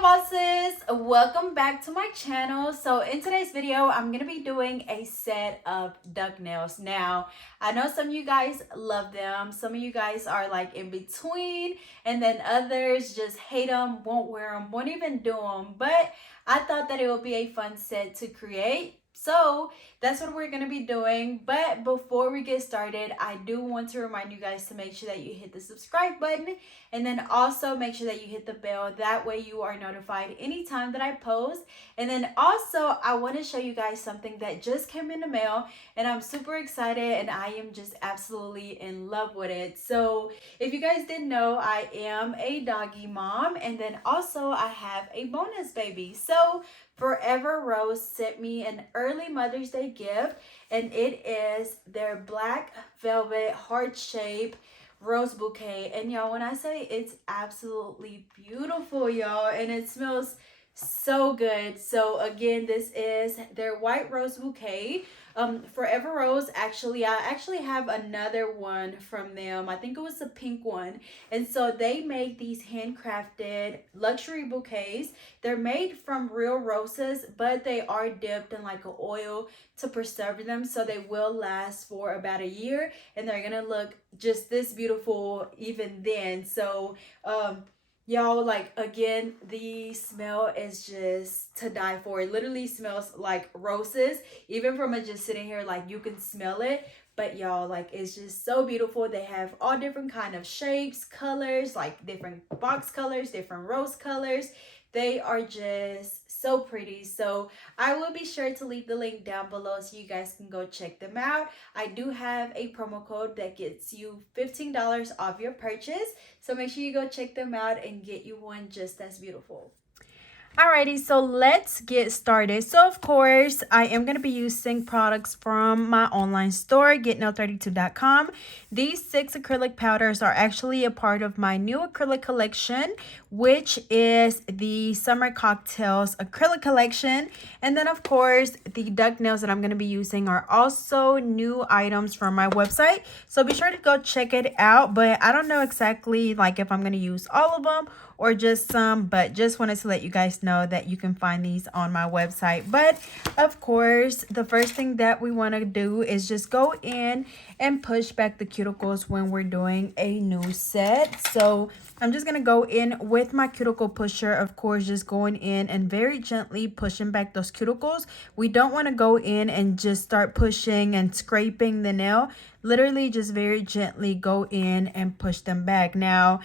my bosses, welcome back to my channel. So in today's video I'm gonna be doing a set of duck nails. Now I know some of you guys love them, some of you guys are like in between, and then others just hate them, won't wear them, won't even do them. But I thought that it would be a fun set to create, so that's what we're going to be doing. But before we get started, I do want to remind you guys to make sure that you hit the subscribe button, and then also make sure that you hit the bell. That way you are notified anytime that I post. And then also I want to show you guys something that just came in the mail, and I'm super excited and I am just absolutely in love with it. So if you guys didn't know, I am a doggy mom, and then also I have a bonus baby. So Forever Rose sent me an early Mother's Day gift, and it is their black velvet heart shape rose bouquet. And y'all, when I say it's absolutely beautiful, y'all, and it smells so good. So again, this is their white rose bouquet. Forever Rose, I actually have another one from them. I think it was the pink one. And so they make these handcrafted luxury bouquets. They're made from real roses, but they are dipped in like an oil to preserve them, so they will last for about a year, and they're gonna look just this beautiful even then. So y'all, like, again, the smell is just to die for. It literally smells like roses. Even from it just sitting here, like, you can smell it. But y'all, like, it's just so beautiful. They have all different kind of shapes, colors, like different box colors, different rose colors. They are just so pretty. So I will be sure to leave the link down below so you guys can go check them out. I do have a promo code that gets you $15 off your purchase. So make sure you go check them out and get you one just as beautiful. Alrighty, so let's get started. So of course, I am going to be using products from my online store, getnail32.com. These 6 acrylic powders are actually a part of my new acrylic collection, which is the Summer Cocktails Acrylic collection. And then of course, the duck nails that I'm going to be using are also new items from my website. So be sure to go check it out. But I don't know exactly like if I'm going to use all of them or just some, but just wanted to let you guys know that you can find these on my website. But of course, the first thing that we want to do is just go in and push back the cuticles when we're doing a new set. So I'm just gonna go in with my cuticle pusher, of course, just going in and very gently pushing back those cuticles. We don't want to go in and just start pushing and scraping the nail. Literally just very gently go in and push them back. Now,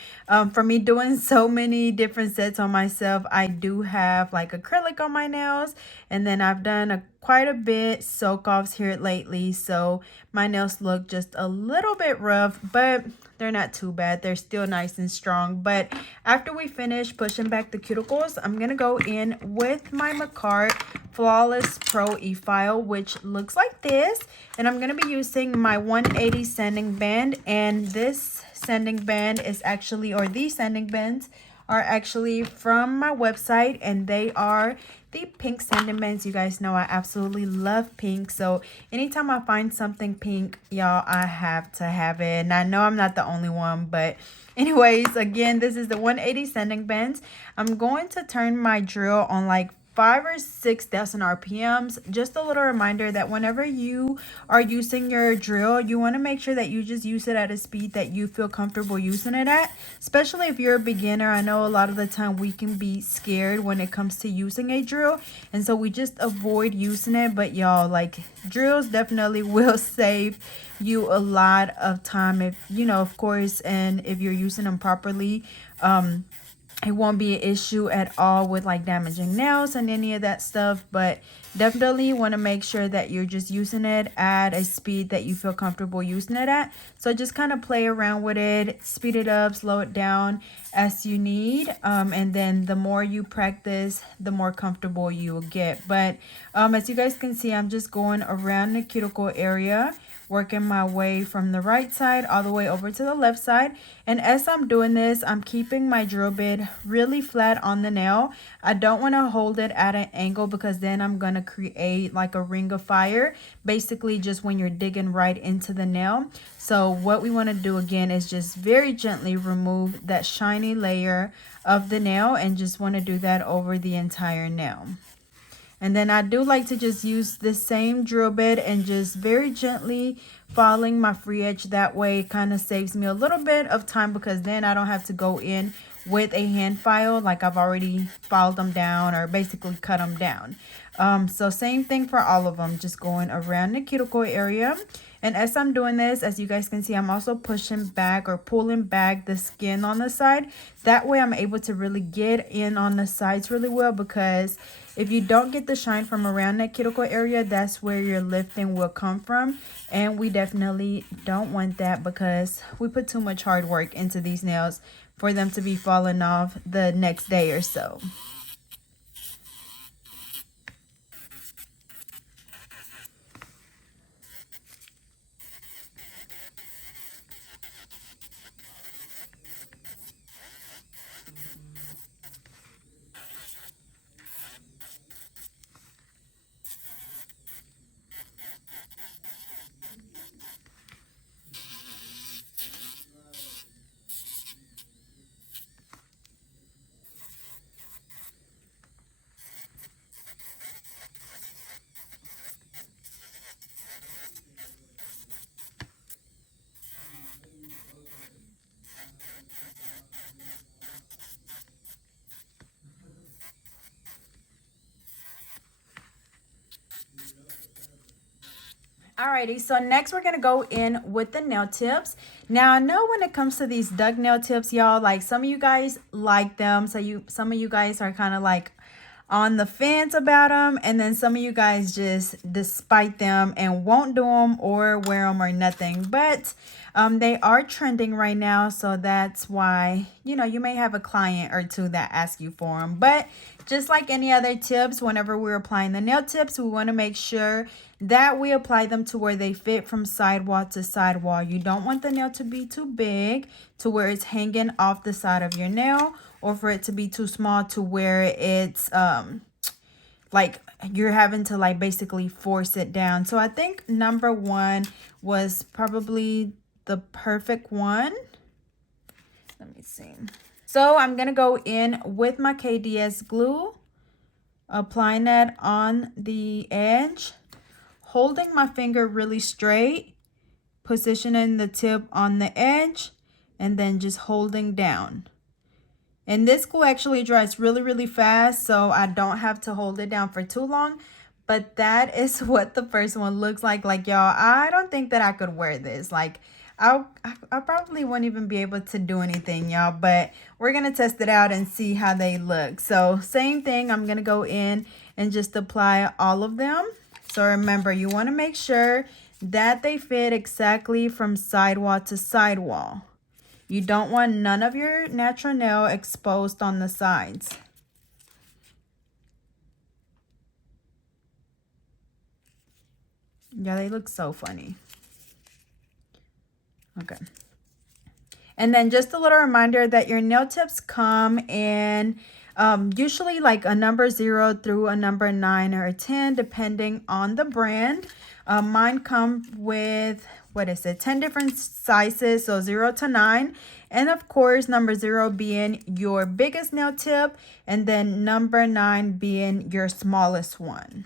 for me doing so many different sets on myself, I do have like acrylic on my nails, and then I've done quite a bit soak offs here lately, so my nails look just a little bit rough, but they're not too bad. They're still nice and strong. But after we finish pushing back the cuticles, I'm gonna go in with my Macart Flawless Pro E-File, which looks like this, and I'm gonna be using my 180 sanding band. And this sanding band is actually, or these sanding bands are actually from my website, and they are the pink sanding bands. You guys know I absolutely love pink, so anytime I find something pink, y'all, I have to have it. And I know I'm not the only one, but anyways, again, this is the 180 sanding bands. I'm going to turn my drill on like 5,000 or 6,000 RPMs. Just a little reminder that whenever you are using your drill, you want to make sure that you just use it at a speed that you feel comfortable using it at, especially if you're a beginner. I know a lot of the time we can be scared when it comes to using a drill, and so we just avoid using it. But y'all, like, drills definitely will save you a lot of time if, you know, of course, and if you're using them properly. It won't be an issue at all with like damaging nails and any of that stuff. But definitely want to make sure that you're just using it at a speed that you feel comfortable using it at. So just kind of play around with it, speed it up, slow it down as you need. And then the more you practice, the more comfortable you will get. But as you guys can see, I'm just going around the cuticle area working my way from the right side all the way over to the left side. And as I'm doing this, I'm keeping my drill bit really flat on the nail. I don't want to hold it at an angle because then I'm going to create like a ring of fire, basically just when you're digging right into the nail. So what we want to do again is just very gently remove that shiny layer of the nail, and just want to do that over the entire nail. And then I do like to just use the same drill bit and just very gently following my free edge. That way it kind of saves me a little bit of time, because then I don't have to go in with a hand file like I've already filed them down or basically cut them down. So same thing for all of them, just going around the cuticle area. And as I'm doing this, as you guys can see, I'm also pushing back or pulling back the skin on the side. That way I'm able to really get in on the sides really well, because if you don't get the shine from around that cuticle area, that's where your lifting will come from. And we definitely don't want that, because we put too much hard work into these nails for them to be falling off the next day or so. Alrighty, so next we're gonna go in with the nail tips. Now I know when it comes to these duck nail tips, y'all, like some of you guys like them, so some of you guys are kind of like on the fence about them, and then some of you guys just despite them and won't do them or wear them or nothing. But they are trending right now, so that's why, you know, you may have a client or two that ask you for them. But just like any other tips, whenever we're applying the nail tips, we want to make sure that we apply them to where they fit from sidewall to sidewall. You don't want the nail to be too big to where it's hanging off the side of your nail, or for it to be too small to where it's like you're having to like basically force it down. So I think number 1 was probably the perfect one. Let me see. So I'm gonna go in with my KDS glue, applying that on the edge, holding my finger really straight, positioning the tip on the edge, and then just holding down. And this glue actually dries really fast, so I don't have to hold it down for too long. But that is what the first one looks like. Like, y'all, I don't think that I could wear this. Like, I probably wouldn't even be able to do anything, y'all. But we're going to test it out and see how they look. So same thing, I'm going to go in and just apply all of them. So remember, you want to make sure that they fit exactly from sidewall to sidewall. You don't want none of your natural nail exposed on the sides. Yeah, they look so funny. Okay. And then just a little reminder that your nail tips come in usually like a number 0 through a number 9 or a 10, depending on the brand. Mine come with, 10 different sizes, so 0 to 9. And of course, number 0 being your biggest nail tip, and then number 9 being your smallest one.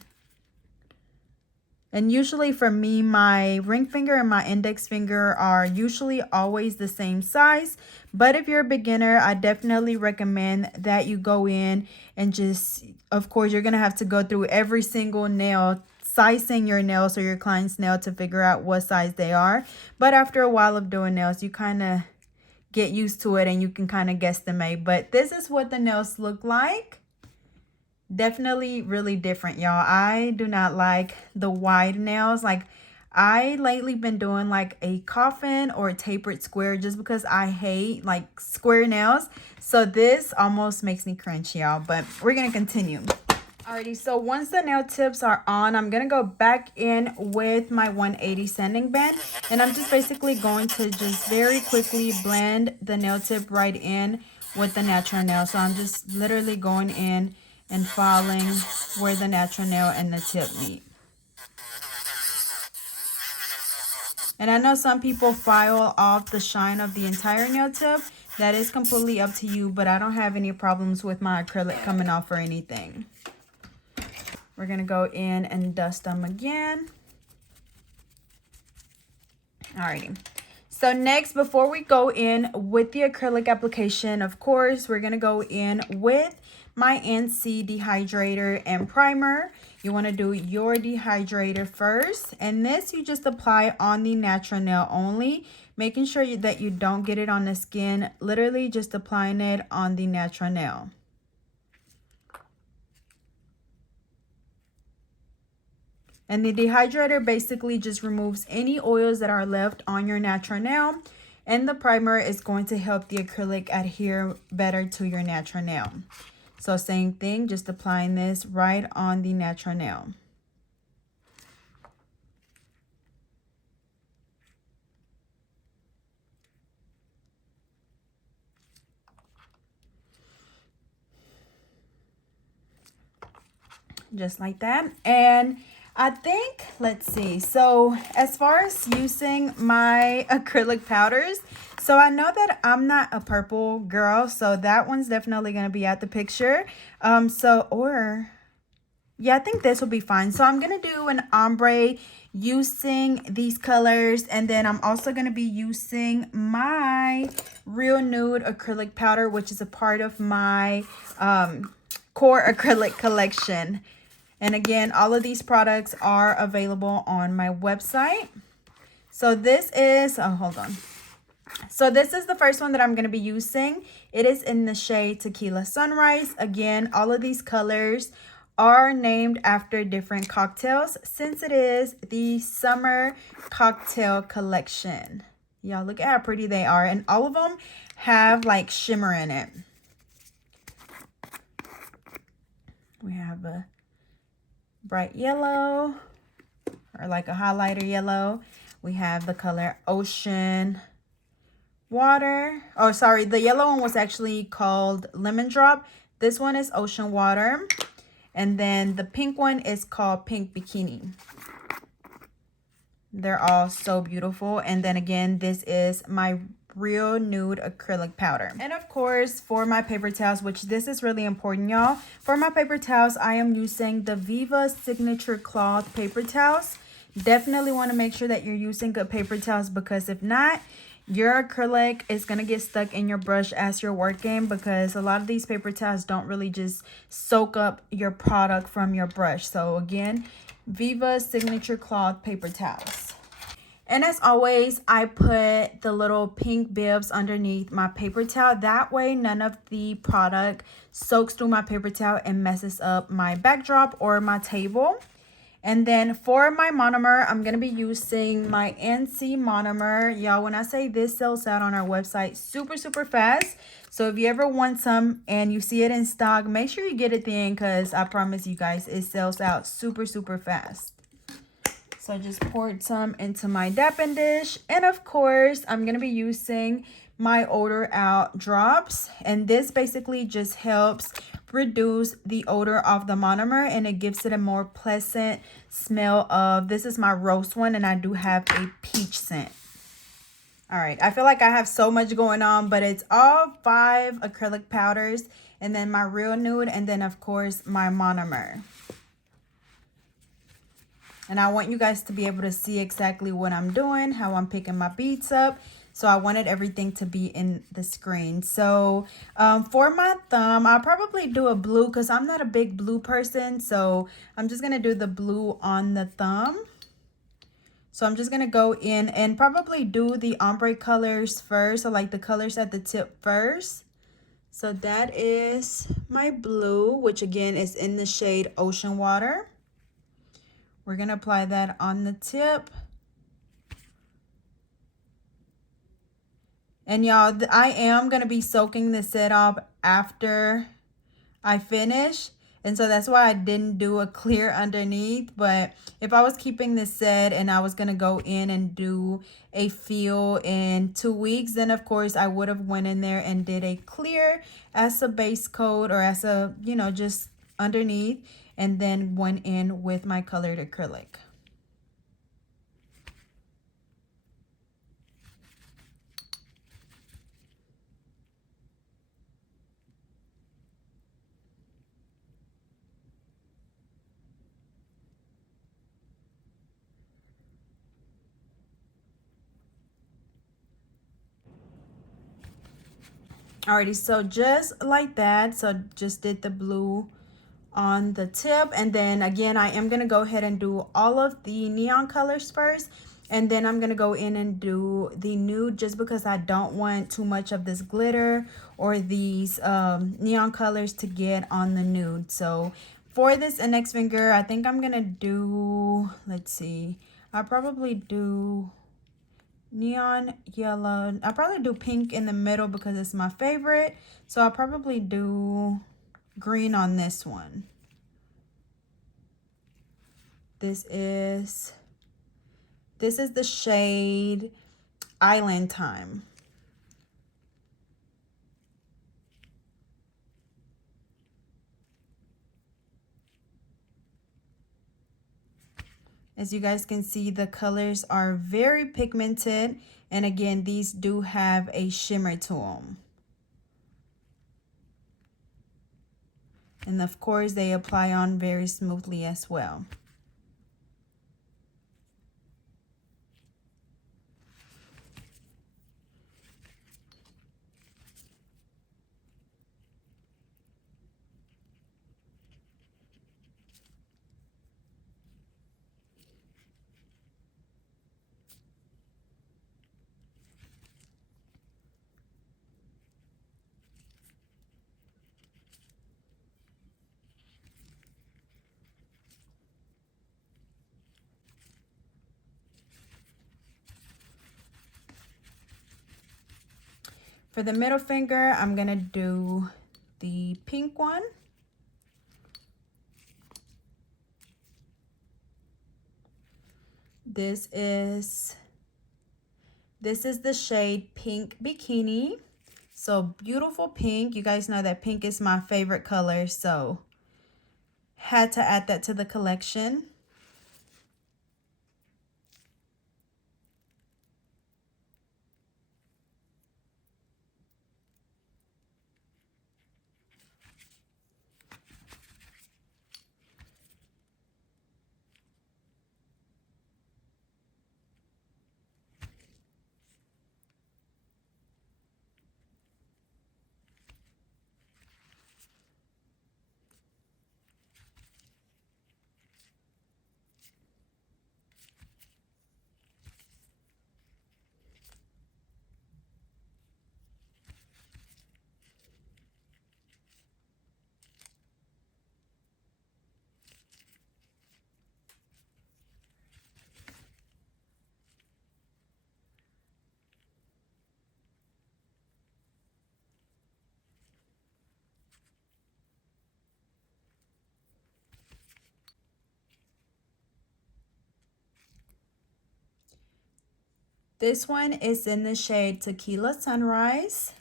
And usually for me, my ring finger and my index finger are usually always the same size. But if you're a beginner, I definitely recommend that you go in and just, of course, you're going to have to go through every single nail, sizing your nails or your client's nail to figure out what size they are. But after a while of doing nails, you kind of get used to it and you can kind of guesstimate. But this is what the nails look like. Definitely really different, y'all. I do not like the wide nails. Like, I lately been doing like a coffin or a tapered square just because I hate like square nails. So this almost makes me cringe, y'all. But we're gonna continue. Alrighty, so once the nail tips are on, I'm going to go back in with my 180 sanding band. And I'm just basically going to just very quickly blend the nail tip right in with the natural nail. So I'm just literally going in and following where the natural nail and the tip meet. And I know some people file off the shine of the entire nail tip. That is completely up to you, but I don't have any problems with my acrylic coming off or anything. We're going to go in and dust them again. Alrighty. So next, before we go in with the acrylic application, of course, we're going to go in with my NC dehydrator and primer. You want to do your dehydrator first. And this you just apply on the natural nail only, making sure that you don't get it on the skin. Literally just applying it on the natural nail. And the dehydrator basically just removes any oils that are left on your natural nail. And the primer is going to help the acrylic adhere better to your natural nail. So same thing, just applying this right on the natural nail. Just like that. And I think, let's see. So as far as using my acrylic powders, so I know that I'm not a purple girl, so that one's definitely going to be out the picture. Yeah, I think this will be fine. So I'm going to do an ombre using these colors. And then I'm also going to be using my Real Nude acrylic powder, which is a part of my core acrylic collection. And again, all of these products are available on my website. So this is, hold on. So this is the first one that I'm going to be using. It is in the shade Tequila Sunrise. Again, all of these colors are named after different cocktails since it is the Summer Cocktail Collection. Y'all look at how pretty they are. And all of them have like shimmer in it. We have a bright yellow, or like a highlighter yellow. We have the color Ocean Water. Oh, sorry, the yellow one was actually called Lemon Drop. This one is Ocean Water. And then the pink one is called Pink Bikini. They're all so beautiful. And then again, this is my Real Nude acrylic powder. And of course, for my paper towels, which this is really important, y'all. For my paper towels, I am using the Viva Signature Cloth paper towels. Definitely want to make sure that you're using good paper towels, because if not, your acrylic is going to get stuck in your brush as you're working, because a lot of these paper towels don't really just soak up your product from your brush. So again, Viva Signature Cloth paper towels. And as always, I put the little pink bibs underneath my paper towel. That way, none of the product soaks through my paper towel and messes up my backdrop or my table. And then for my monomer, I'm going to be using my NC monomer. Y'all, when I say this sells out on our website super fast. So if you ever want some and you see it in stock, make sure you get it then, because I promise you guys, it sells out super fast. So I just poured some into my dapping dish. And of course, I'm going to be using my odor out drops. And this basically just helps reduce the odor of the monomer, and it gives it a more pleasant smell of, this is my roast one, and I do have a peach scent. All right, I feel like I have so much going on, but it's all 5 acrylic powders, and then my Real Nude, and then of course my monomer. And I want you guys to be able to see exactly what I'm doing, how I'm picking my beads up. So I wanted everything to be in the screen. So for my thumb, I'll probably do a blue, because I'm not a big blue person. So I'm just going to do the blue on the thumb. So I'm just going to go in and probably do the ombre colors first. So like the colors at the tip first. So that is my blue, which again is in the shade Ocean Water. We're going to apply that on the tip. And y'all, I am going to be soaking the set off after I finish, And so that's why I didn't do a clear underneath. But if I was keeping this set and I was going to go in and do a feel in 2 weeks, then of course I would have went in there and did a clear as a base coat, or as a, you know, just underneath, and then went in with my colored acrylic. Alrighty, so just like that. So just did the blue on the tip, and then again I am gonna go ahead and do all of the neon colors first, and then I'm gonna go in and do the nude, just because I don't want too much of this glitter or these neon colors to get on the nude. So for this index finger, I think I'm gonna do, let's see, I'll probably do neon yellow. I'll probably do pink in the middle because it's my favorite. So I'll probably do green on this one. This is the shade Island Time. As you guys can see, the colors are very pigmented, and again, these do have a shimmer to them. And of course, they apply on very smoothly as well. For the middle finger, I'm gonna do the pink one. This is the shade Pink Bikini. So beautiful pink. You guys know that pink is my favorite color, so had to add that to the collection. This one is in the shade Tequila Sunrise.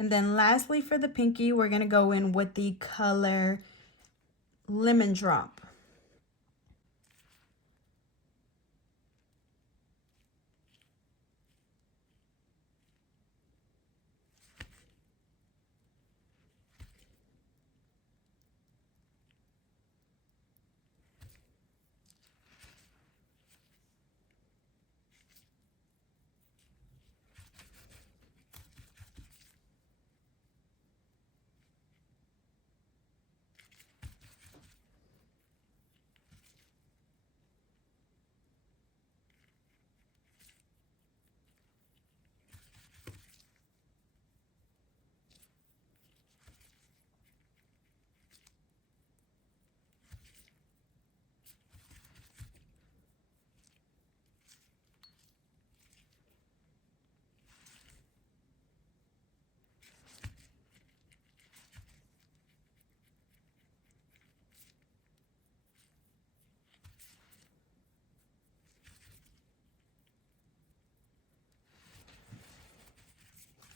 And then lastly, for the pinky, we're going to go in with the color lemon drop.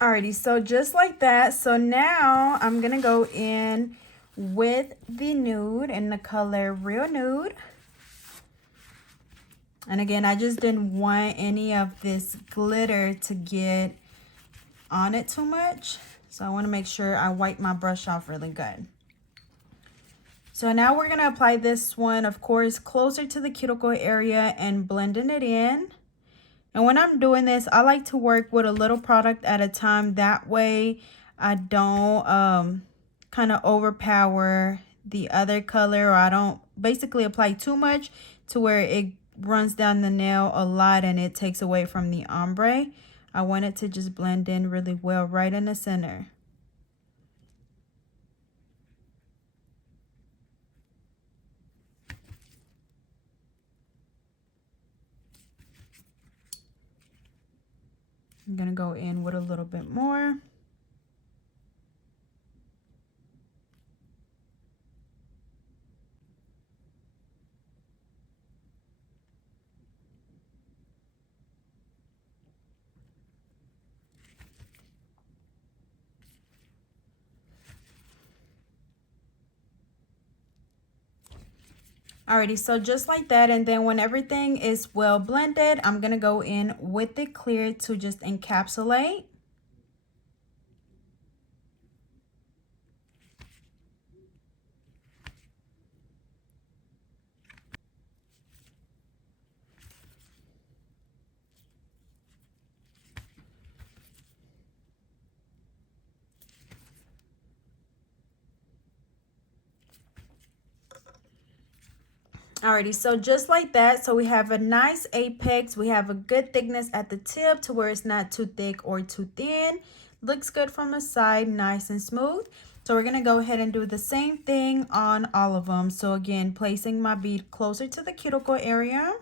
Alrighty, so just like that. So now I'm gonna go in with the nude in the color Real Nude. And again, I just didn't want any of this glitter to get on it too much. So I want to make sure I wipe my brush off really good. So now we're going to apply this one, of course, closer to the cuticle area and blending it in. And when I'm doing this, I like to work with a little product at a time. That way I don't kind of overpower the other color, or I don't basically apply too much to where it runs down the nail a lot and it takes away from the ombre. I want it to just blend in really well right in the center. I'm going to go in with a little bit more. Alrighty, so just like that, and then when everything is well blended, I'm going to go in with the clear to just encapsulate. Alrighty, so just like that, so we have a nice apex. We have a good thickness at the tip to where it's not too thick or too thin. Looks good from the side, nice and smooth. So we're going to go ahead and do the same thing on all of them. So again, placing my bead closer to the cuticle area.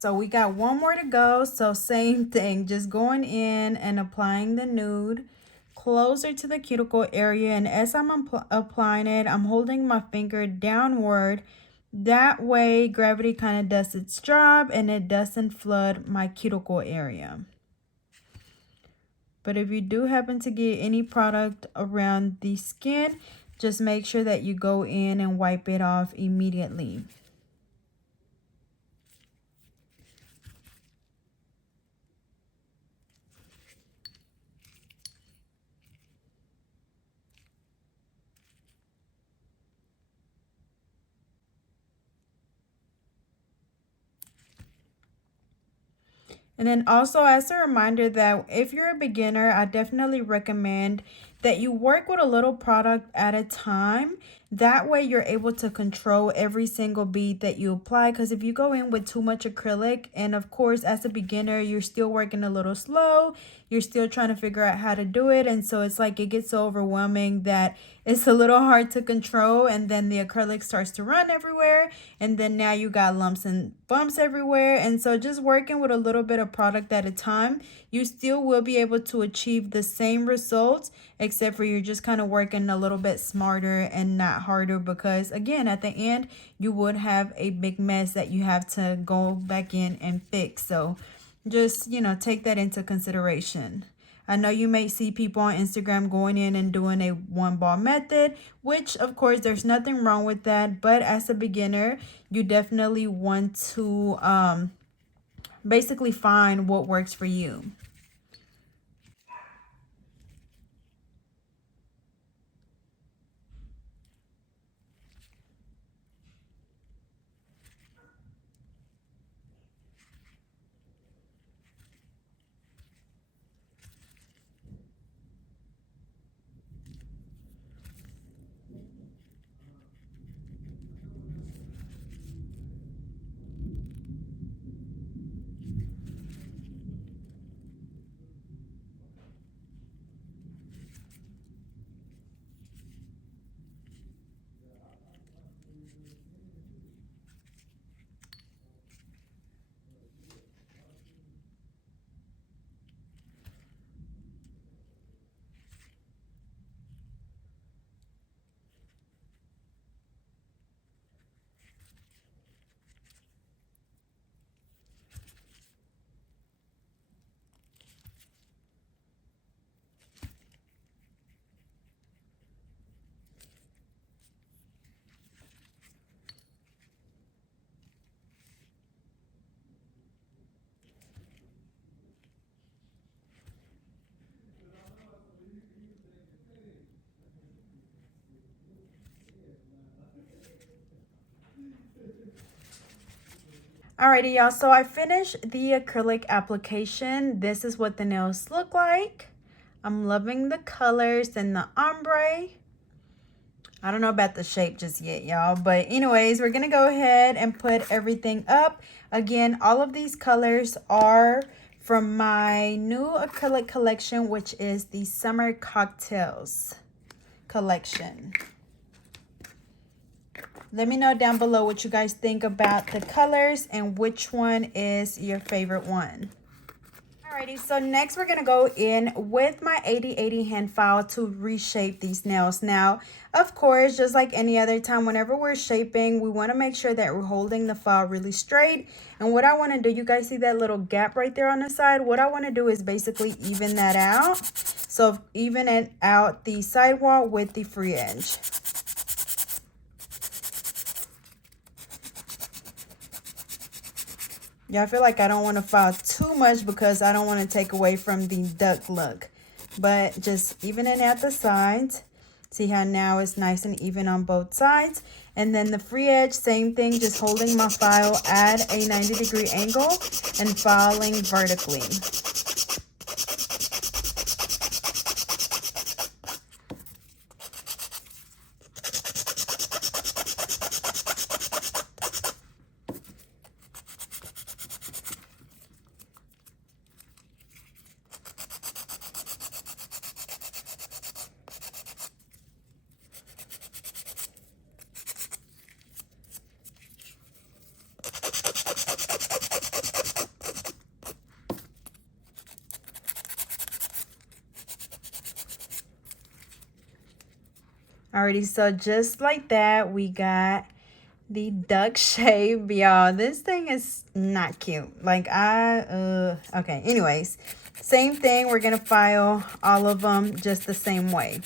So we got one more to go. So same thing, just going in and applying the nude closer to the cuticle area. And as I'm applying it, I'm holding my finger downward. That way gravity kind of does its job and it doesn't flood my cuticle area. But if you do happen to get any product around the skin, just make sure that you go in and wipe it off immediately. And then also as a reminder that if you're a beginner, I definitely recommend that you work with a little product at a time. That way you're able to control every single bead that you apply, because if you go in with too much acrylic, and of course as a beginner you're still working a little slow, you're still trying to figure out how to do it, and so it's like it gets so overwhelming that it's a little hard to control, and then the acrylic starts to run everywhere, and then now you got lumps and bumps everywhere. And so just working with a little bit of product at a time, you still will be able to achieve the same results, except for you're just kind of working a little bit smarter and not harder, because again at the end you would have a big mess that you have to go back in and fix. So just, you know, take that into consideration. I know you may see people on Instagram going in and doing a one ball method, which of course there's nothing wrong with that, but as a beginner you definitely want to basically find what works for you. Alrighty, y'all, so I finished the acrylic application. This is what the nails look like. I'm loving the colors and the ombre. I don't know about the shape just yet, y'all, but anyways, we're gonna go ahead and put everything up. Again, all of these colors are from my new acrylic collection, which is the Summer Cocktails collection. Let me know down below what you guys think about the colors and which one is your favorite one. Alrighty, so next we're going to go in with my 80/80 hand file to reshape these nails. Now, of course, just like any other time, whenever we're shaping, we want to make sure that we're holding the file really straight. And what I want to do, you guys see that little gap right there on the side? What I want to do is basically even that out. So even it out the sidewall with the free edge. Yeah, I feel like I don't want to file too much because I don't want to take away from the duck look. But just even it at the sides. See how now it's nice and even on both sides. And then the free edge, same thing, just holding my file at a 90-degree angle and filing vertically. Alrighty, so just like that, we got the duck shape, y'all. This thing is not cute. Like okay, anyways, same thing. We're gonna file all of them just the same way.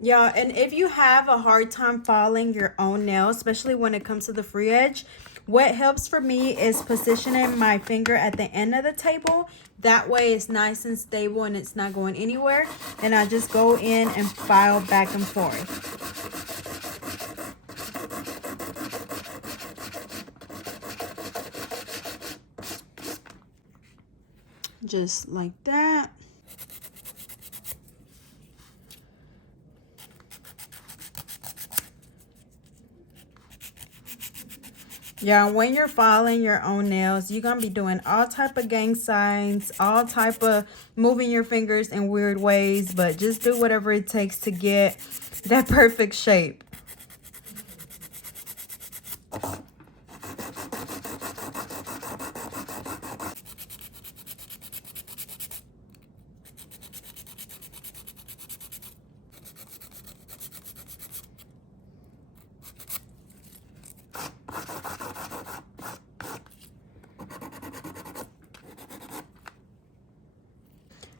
Yeah, and if you have a hard time filing your own nails, especially when it comes to the free edge, what helps for me is positioning my finger at the end of the table. That way it's nice and stable and it's not going anywhere. And I just go in and file back and forth. Just like that. Yeah, when you're filing your own nails, you're going to be doing all type of gang signs, all type of moving your fingers in weird ways, but just do whatever it takes to get that perfect shape.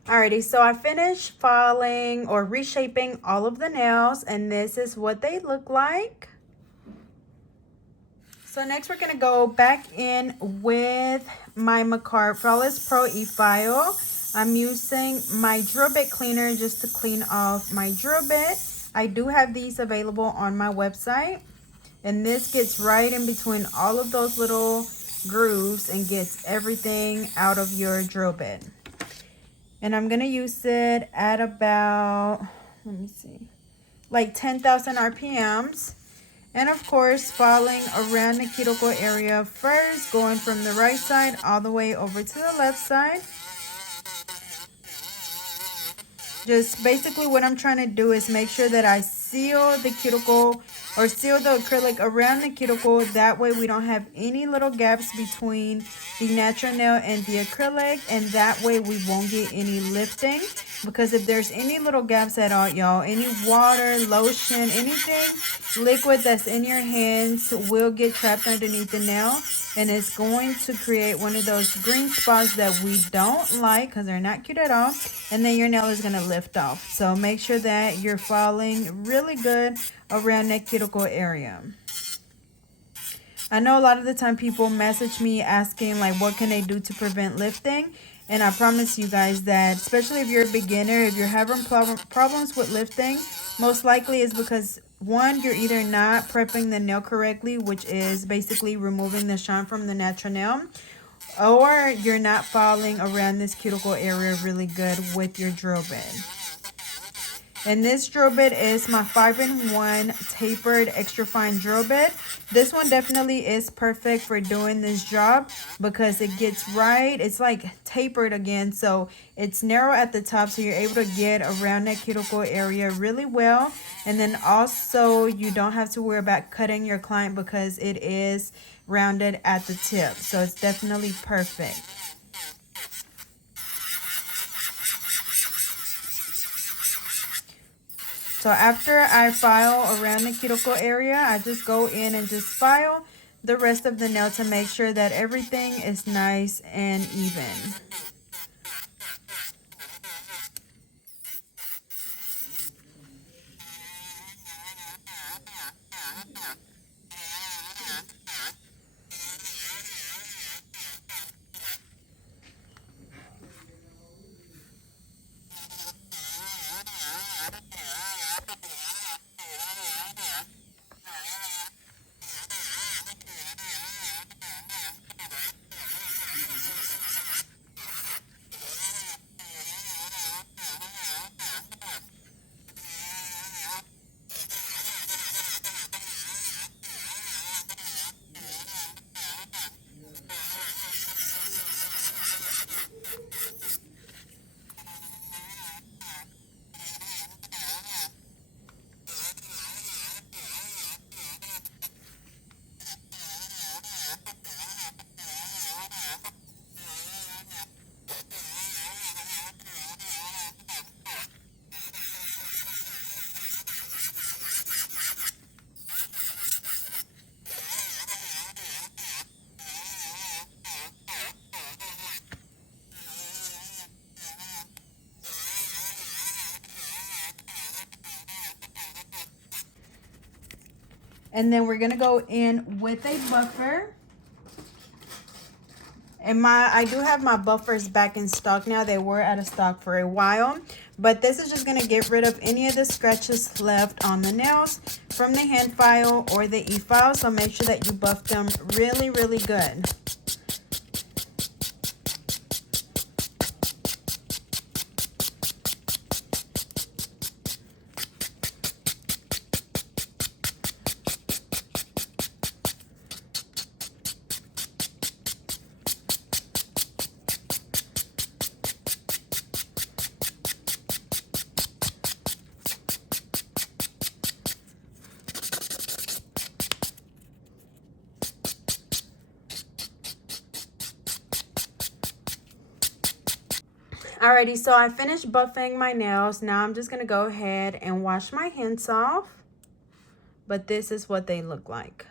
Alrighty, so I finished filing or reshaping all of the nails, and this is what they look like. So next we're gonna go back in with my Macart Flawless Pro E-File. I'm using my drill bit cleaner just to clean off my drill bit. I do have these available on my website, and this gets right in between all of those little grooves and gets everything out of your drill bit. And I'm gonna use it at about, let me see, like 10,000 RPMs. And of course, filing around the cuticle area first, going from the right side all the way over to the left side. Just basically what I'm trying to do is make sure that I seal the cuticle or seal the acrylic around the cuticle. That way we don't have any little gaps between the natural nail and the acrylic, and that way we won't get any lifting. Because if there's any little gaps at all, y'all, any water, lotion, anything liquid that's in your hands will get trapped underneath the nail, and it's going to create one of those green spots that we don't like because they're not cute at all, and then your nail is going to lift off. So make sure that you're filing really good around that cuticle area. I know a lot of the time people message me asking like what can they do to prevent lifting, and I promise you guys that, especially if you're a beginner, if you're having problems with lifting, most likely is because one, you're either not prepping the nail correctly, which is basically removing the shine from the natural nail, or you're not filing around this cuticle area really good with your drill bit. And this drill bit is my 5-in-1 tapered extra fine drill bit. This one definitely is perfect for doing this job because it gets right. It's like tapered again, so it's narrow at the top, so you're able to get around that cuticle area really well. And then also you don't have to worry about cutting your client because it is rounded at the tip. So it's definitely perfect. So after I file around the cuticle area, I just go in and just file the rest of the nail to make sure that everything is nice and even. And then we're gonna go in with a buffer. And I do have my buffers back in stock now. They were out of stock for a while. But this is just gonna get rid of any of the scratches left on the nails from the hand file or the e-file. So make sure that you buff them really, really good. Alrighty, so I finished buffing my nails. Now I'm just gonna go ahead and wash my hands off. But this is what they look like.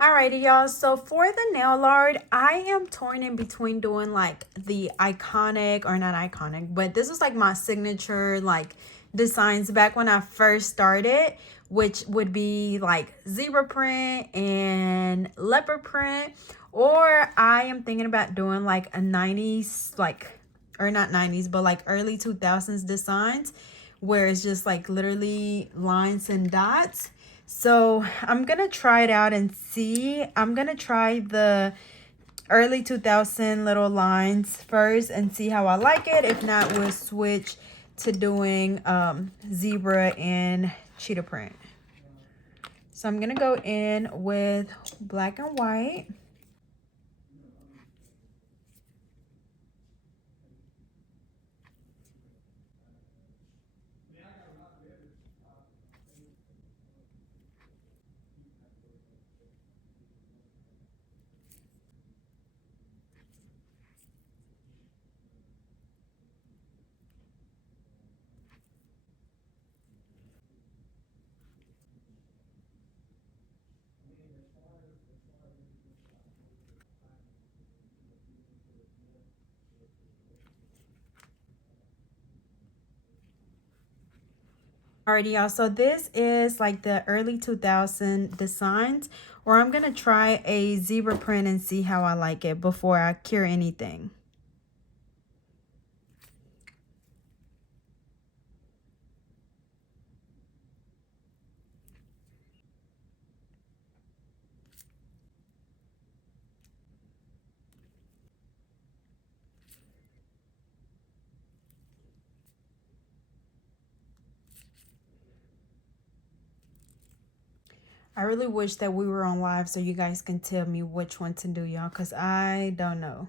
Alrighty, y'all. So for the nail art, I am torn in between doing like the iconic, or not iconic, but this is like my signature like designs back when I first started, which would be like zebra print and leopard print. Or I am thinking about doing like a 90s, like, or not 90s, but like early 2000s designs where it's just like literally lines and dots. So I'm gonna try it out and see. I'm gonna try the early 2000 little lines first and see how I like it. If not, we'll switch to doing zebra and cheetah print. So I'm gonna go in with black and white. Alrighty, y'all. So this is like the early 2000 designs, or I'm gonna try a zebra print and see how I like it before I cure anything. I really wish that we were on live so you guys can tell me which one to do, y'all, because I don't know.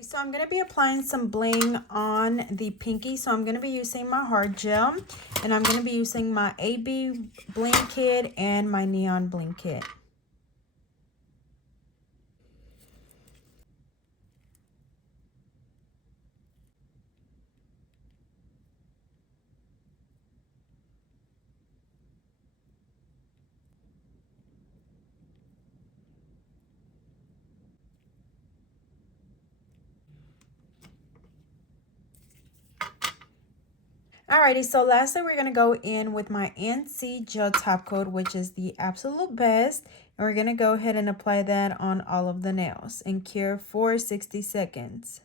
So I'm going to be applying some bling on the pinky. So I'm going to be using my hard gel, and I'm going to be using my AB bling kit and my neon bling kit. Alrighty, so lastly, we're going to go in with my NC Gel Top Coat, which is the absolute best. And we're going to go ahead and apply that on all of the nails and cure for 60 seconds.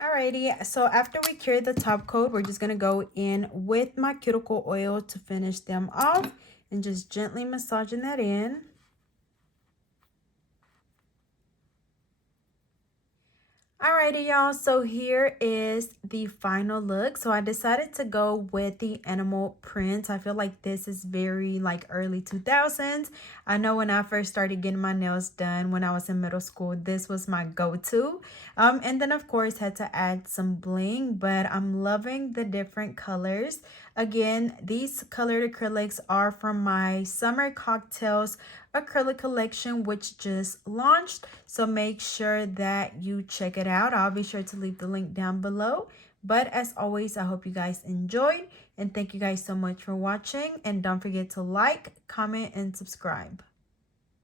Alrighty, so after we cure the top coat, we're just going to go in with my cuticle oil to finish them off and just gently massaging that in. Alrighty, y'all, so here is the final look. So I decided to go with the animal print. I feel like this is very like early 2000s. I know when I first started getting my nails done when I was in middle school, this was my go-to. And then of course had to add some bling, but I'm loving the different colors. Again, these colored acrylics are from my Summer Cocktails Acrylic collection, which just launched, so make sure that you check it out. I'll be sure to leave the link down below. But as always, I hope you guys enjoyed, and thank you guys so much for watching, and don't forget to like, comment, and subscribe.